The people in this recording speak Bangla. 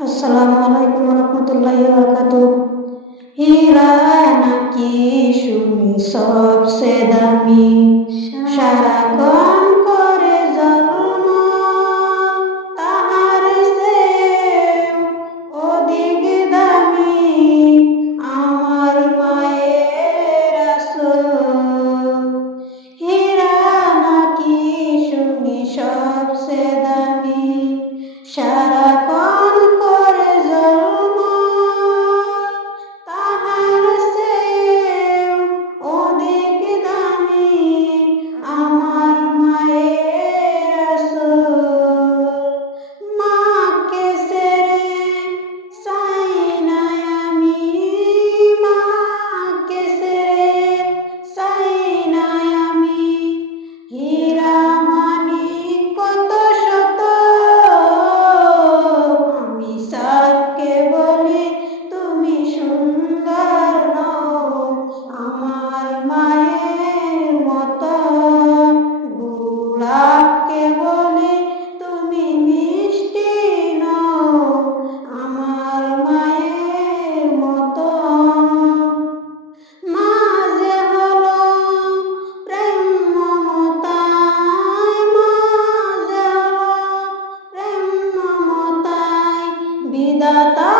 আসসালামু আলাইকুম রহমতুল্লাহি বারাকাতুহু। হীরা নাকি শুনি সবচেয়ে দামি, সারাক্ষণ করে ঝলমল, তাহার চেয়েও অধিক দামি আমার মায়ের আঁচল। হীরা নাকি শুনি সবচেয়ে দামি, সারাক্ষণ করে ঝলমল, তাহার চেয়েও অধিক দামি আমার মায়ের আঁচল। মাকে ছেড়ে চাই না আমি, মাকে ছেড়ে চাই না আমি, হীরা মানিক কত শত, আমি চাঁদকে বলি তুমি সুন্দর নও আমার মায়ের মতো, গোলাপকে বলি তুমি মিষ্টি নও আমার মায়ের মতো। মা যে হলো প্রেম মমতায়, মা যে হলো প্রেম মমতায়, বিধাতা